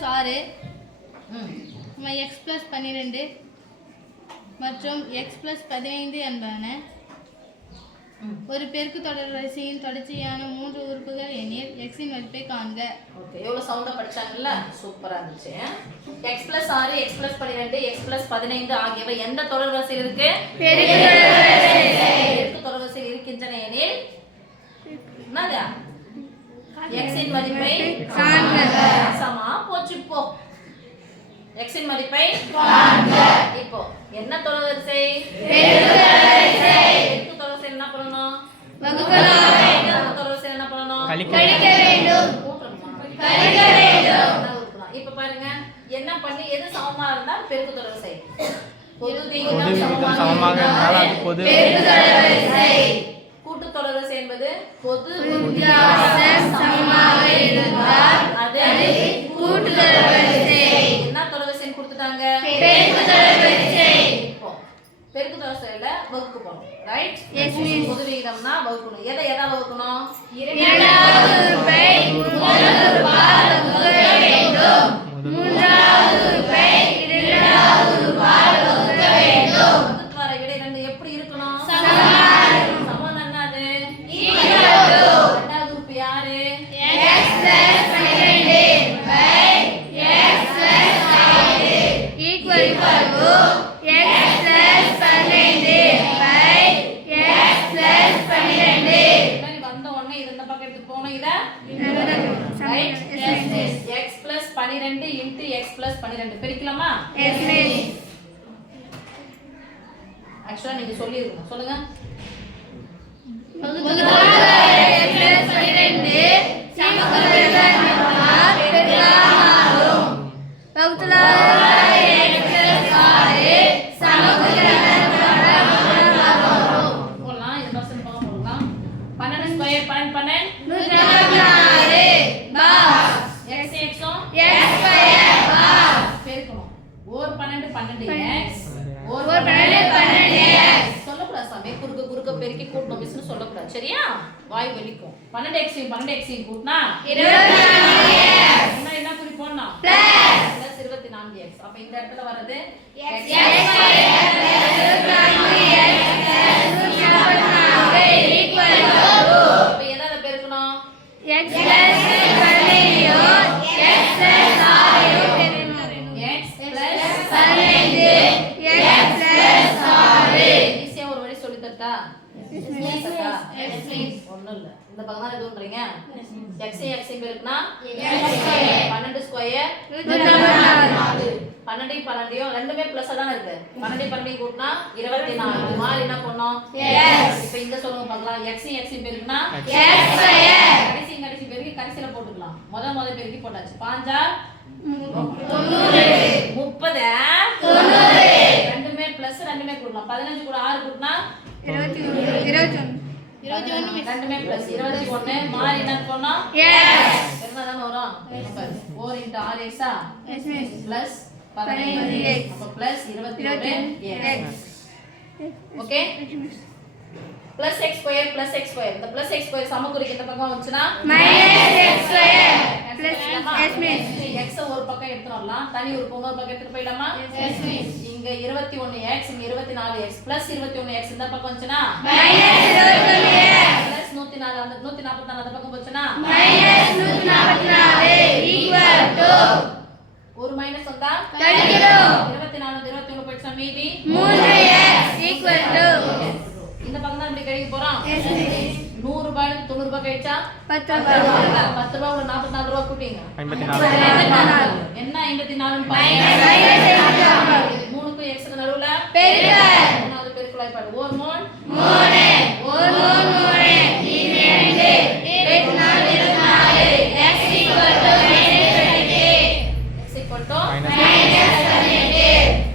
+ 6 x + 12 மற்றும் x + 15 என்பன ஒரு பெருக்கு தொடர் வரிசையின் தொடர்ச்சியான 3 உறுப்புகள் எனில் x இன் மதிப்பை காண்க. ஓகே, எவ்வளவு சவுண்டா படிச்சாங்கல்ல, சூப்பரா இருந்துச்சு. x + 6 x + 12 x + 15 ஆகியவை எந்த தொடர் வரிசையில் இருக்கு? பெருக்கு தொடர் வரிசையில் இருக்கின்றன எனில் என்னது? x இன் மதிப்பை காண்க. சமா போச்சு. இப்போ x இன் மதிப்பை காண்க. இப்போ என்ன தொடர் வரிசை? பெருக்கு தொடர் வரிசை. என்ன பண்ணணும்? வகுக்கலாம். தொடர் வரிசை என்ன பண்ணணும்? கழிக்க வேண்டும். கழிக்க வேண்டும். இப்போ பாருங்க, என்ன பண்ணி எது சமமா இருந்தா பெருக்கு தொடர் வரிசை? பொது விகிதம் சமமாக இருந்தால் அது பொது பெருக்கு தொடர் வரிசை. கூட்டு தொடர் வரிசை என்பது பொது வித்தியாசம் சமமாக இருந்தால் அது கூட்டு தொடர் வரிசை. என்ன தொடர் வரிசைன்னு கொடுத்துட்டாங்க? பெருக்கு தொடர் வரிசை. இப்போ பெருக்கு தொடர் வரிசையில வகுக்க போறோம். ரைட்? Yes miss. பொது விகிதம்னா வகுக்கணும். எதை வகுக்கணும்? இரண்டாவது உறுப்பை முதல் உறுப்பால் வகுக்க வேண்டும். மூன்றாவது உறுப்பை இரண்டாவது உறுப்பால் வகுக்க வேண்டும். வகுத்து வர விடை ரெண்டு எப்படி இருக்கணும்? சமம். சமம் என்னது? Equal to. இரண்டாவது உறுப்பு யாரு? x + 12 by x + 5 equal to x + 12 by x + 12. சரி, வந்த உடனே இது இந்த பக்கம் எடுத்து போணும். இத right? Yes miss. x + 12 * x + 12 பிரிக்கலாமா? Yes miss. ஆக்சுவலா நீங்க சொல்லிருக்கணும். சொல்லுங்க. பெருக்கி கூட்டணும் மிஸ்னு சொல்லக்கூடாது. சரியா? வாய் வலிக்கும். 12x 12x கூட்டினா 24x. என்ன குறிப்போம்னா + 24x. அப்ப இந்த இடத்துல வரது x + 24x அப்ப எதால பெருக்கணும்? x + 12 x + 6 x + 15 x + 6. ஈஸியா ஒரு வழி சொல்லி தரட்டா? ஒண்ணும் இல்ல. இந்த பக்கம் தான் எதுன்றீங்க? x பெருக்குனா 12 ஸ்கொயர் 144. 12 12 ரெண்டுமே பிளஸ் தான இருக்கு. 12 12 கூட்டினா 24. மால் என்ன பண்ணோம்? இப்போ இங்க சொல்லுங்க பார்க்கலாம். x பெருக்குனா x ஸ்கொயர். கடைசி பெருக்கி கடைசில போட்டுக்கலாம். முதல் பெருக்கி போட்டாச்சு. 5 90 ரெண்டுமே பிளஸ் ரெண்டுமே கூட்டலாம். 15 கூட 6 கூட்டினா 21 ரெண்டுமே பிளஸ் 21. மாறி என்ன பண்ணோம்? என்ன தான வரும்? 4 * 6x பிளஸ் 15 அப்ப plus 21x. Okay? Plus x square plus x square. இந்த பிளஸ் x ஸ்கொயர் சமக்குறிக்கு இந்த பக்கம் வந்துச்சுனா -x square plus s miss. x ஒரு பக்கம் எடுத்து வரலாம். தனி ஒரு இன்னொரு பக்கம் எடுத்து போய்டலாமா? s miss. இங்க 21x இங்க 24x பிளஸ் 21x இந்த பக்கம் வந்துச்சுனா -21x பிளஸ் 104 அந்த 144 அந்த பக்கம் போச்சுனா -144 ஈக்குவல் டு ஒரு மைனஸ் வந்தா கழிக்கிறோம். 24 21 போய்ச்சா மீதி 3x ஈக்குவல் டு இந்த பக்கம் தான் இப்படி கழிக்க போறோம். 100 ரூபாய் 90 ரூபாய் கழிச்சா 10 ரூபாய். 10 ரூபாய் ஒரு 44 ரூபாய் கூட்டிங்க 54. என்ன 54 3க்கு x க்கு நடுவுல பெருக்கல். மூணாவது பெருக்கல் ஆயிப்பாடு. 1 3 1 3